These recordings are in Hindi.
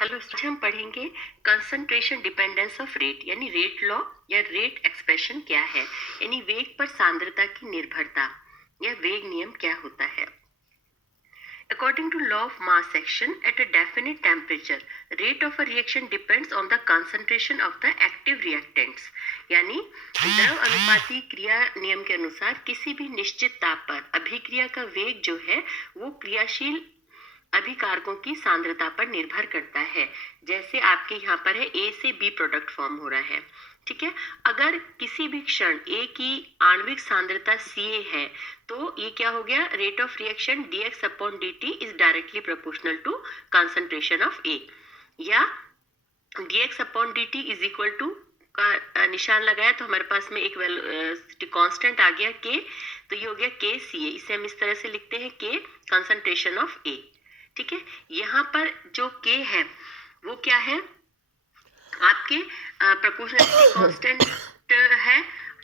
हेलो, आज हम पढ़ेंगे कंसंट्रेशन डिपेंडेंस ऑफ रेट यानी रेट लॉ या रेट एक्सप्रेशन क्या है, यानी वेग पर सांद्रता की निर्भरता या वेग नियम क्या होता है। According to law of mass action, at a definite temperature, rate of a reaction depends on the concentration of the active reactants. यानी द्रव अनुपाती क्रिया नियम के अनुसार किसी भी निश्चित ताप पर अभिक्रिया का वेग जो है वो क्रियाशील अभिकारकों की सांद्रता पर निर्भर करता है। जैसे आपके यहाँ पर है ए से बी प्रोडक्ट फॉर्म हो रहा है, ठीक है। अगर किसी भी क्षण ए की आणविक सांद्रता Ca है तो ये क्या हो गया, rate of reaction dx upon dt is directly proportional to concentration of A, या dx upon dt is equal to का निशान लगाया तो हमारे पास में एक कांस्टेंट आ गया k, तो ये हो गया KCa। इसे हम इस तरह से लिखते हैं k कंसंट्रेशन ऑफ A, ठीक है। यहाँ पर जो k है वो क्या है, आपके प्रोपोर्शनलिटी कांस्टेंट है,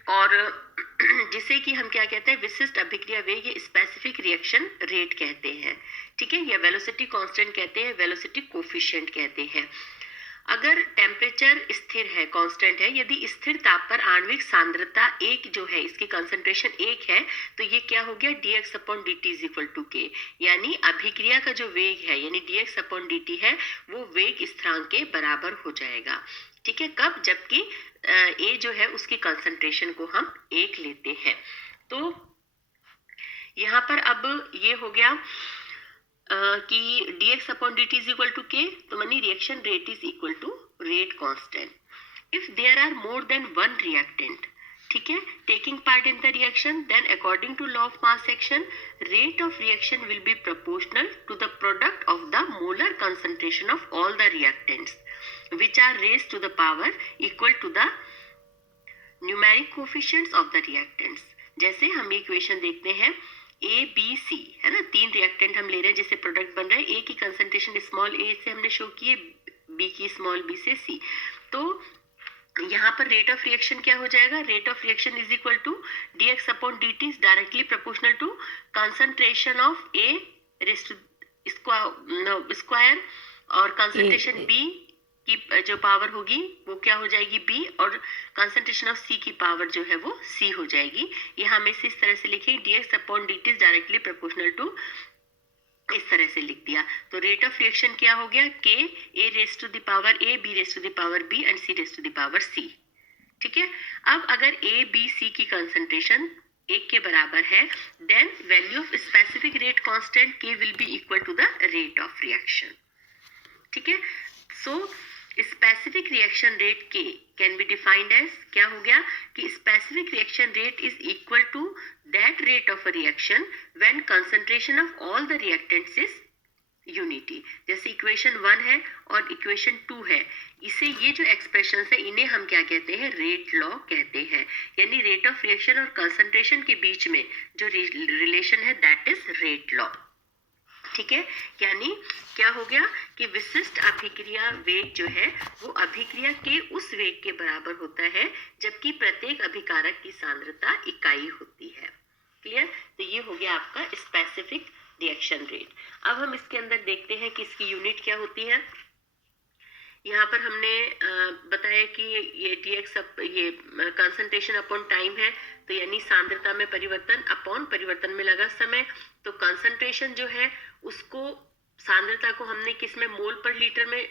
और जिसे कि हम क्या कहते हैं, विशिष्ट अभिक्रिया वेग या स्पेसिफिक रिएक्शन रेट कहते हैं, ठीक है, या वेलोसिटी कांस्टेंट कहते हैं, वेलोसिटी कोफिशिएंट कहते हैं। अगर टेम्परेचर स्थिर है, कांस्टेंट है, यदि स्थिर ताप पर आणविक सांद्रता 1 जो है, इसकी कंसंट्रेशन 1 है, तो ये क्या हो गया, dx upon dt is equal to k, यानी अभिक्रिया का जो वेग है यानी dx अपॉन dt है वो वेग स्थिरांक के बराबर हो जाएगा, ठीक है। कब, जबकि a जो है उसकी कंसंट्रेशन को हम 1 लेते हैं। तो यहाँ पर अब ये हो गया कि dx upon dt is equal to k, तो मानी reaction rate is equal to rate constant. If there are more than one reactant, ठीक है, taking part in the reaction, then according to law of mass action rate of reaction will be proportional to the product of the molar concentration of all the reactants which are raised to the power equal to the numeric coefficients of the reactants। जैसे हम ये इक्वेशन देखते हैं ए बी सी है ना, 3 रिएक्टेंट हम ले रहे हैं, जैसे प्रोडक्ट बन रहा है, ए की कंसंट्रेशन स्मॉल ए से हमने शो की है, बी की स्मॉल बी से सी, तो यहाँ पर रेट ऑफ रिएक्शन क्या हो जाएगा, rate of reaction is equal to dx upon dt is directly proportional to concentration of A raised to square, और कंसंट्रेशन बी की जो पावर होगी वो क्या हो जाएगी b, और कंसंट्रेशन ऑफ c की पावर जो है वो c हो जाएगी। ये हमें इस तरह से लिखेंगे, dx upon dt is directly proportional to, इस तरह से लिख दिया। तो रेट ऑफ रिएक्शन क्या हो गया, k a raise to the power a, b raise to the power b and c raise to the power c, ठीक है। अब अगर a b c की कंसंट्रेशन 1 के बराबर है, then value of specific rate constant k will be equal to the rate of reaction, ठीक है। So specific reaction rate K can be defined as, क्या हो गया कि specific reaction rate is equal to that rate of a reaction when concentration of all the reactants is unity. जैसे इक्वेशन 1 है और इक्वेशन 2 है, इसे ये जो एक्सप्रेशंस है इन्हें हम क्या कहते हैं, रेट लॉ कहते हैं, यानी रेट ऑफ रिएक्शन और कंसंट्रेशन के बीच में जो रिलेशन है दैट इज रेट लॉ, ठीक है। यानी क्या हो गया कि विशिष्ट अभिक्रिया वेग जो है वो अभिक्रिया के उस वेग के बराबर होता है जबकि प्रत्येक अभिकारक की सांद्रता इकाई होती है। क्लियर, तो ये हो गया आपका स्पेसिफिक रिएक्शन रेट। अब हम इसके अंदर देखते हैं कि इसकी यूनिट क्या होती है। यहाँ पर हमने बताया कि ये dx ये कंसंट्रेशन अपॉन टाइम है, तो यानी सांद्रता में परिवर्तन अपॉन परिवर्तन में लगा समय। तो कंसंट्रेशन जो है उसको, सांद्रता को हमने किस में, मोल पर लीटर में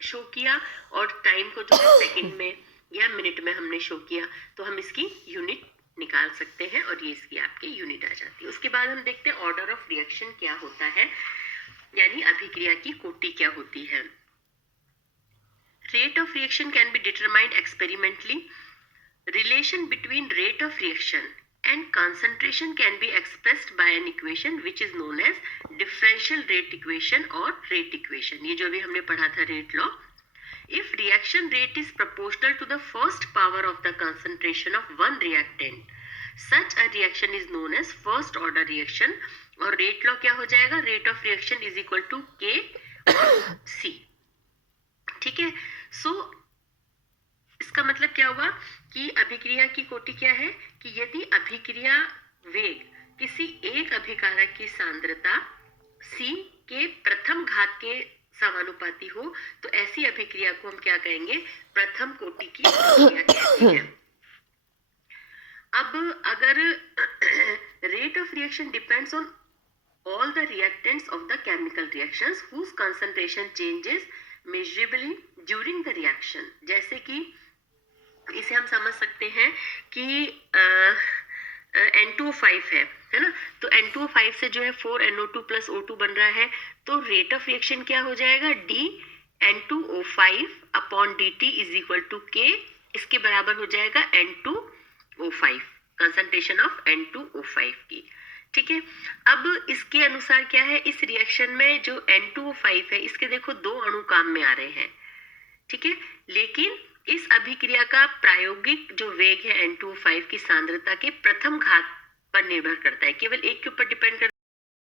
शो किया, और टाइम को जो है सेकंड में या मिनट में हमने शो किया, तो हम इसकी यूनिट निकाल सकते हैं और ये इसकी आपकी यूनिट आ जाती है। उसके बाद हम देखते हैं ऑर्डर ऑफ रिएक्शन क्या होता है, यानी अभिक्रिया की कोटि क्या होती है। Rate of reaction can be determined experimentally. Relation between rate of reaction and concentration can be expressed by an equation which is known as differential rate equation or rate equation. ये जो भी हमने पढ़ा था rate law. If reaction rate is proportional to the first power of the concentration of one reactant, such a reaction is known as first order reaction. और rate law क्या हो जाएगा, rate of reaction is equal to K और C, ठीक है। सो इसका मतलब क्या हुआ कि अभिक्रिया की कोटि क्या है कि यदि अभिक्रिया वेग किसी एक अभिकारक की सांद्रता C के प्रथम घात के समानुपाती हो तो ऐसी अभिक्रिया को हम क्या कहेंगे, प्रथम कोटि की अभिक्रिया कहते हैं। अब अगर rate of reaction depends on all the reactants of the chemical reactions whose concentration changes measurably during the reaction, जैसे कि इसे हम समझ सकते हैं कि N2O5 है ना, तो N2O5 से जो है 4NO2 प्लस O2 बन रहा है, तो रेट ऑफ रिएक्शन क्या हो जाएगा, D N2O5 upon dt is equal to K, इसके बराबर हो जाएगा N2O5, कंसंट्रेशन ऑफ N2O5 की। ठीक है, अब इसके अनुसार क्या है, इस रिएक्शन में जो N2O5 है इसके देखो 2 अणु काम में आ रहे हैं। ठीक है, लेकिन इस अभिक्रिया का प्रायोगिक जो वेग है N2O5 की सांद्रता के प्रथम घात पर निर्भर करता है, केवल एक के ऊपर डिपेंड करता है।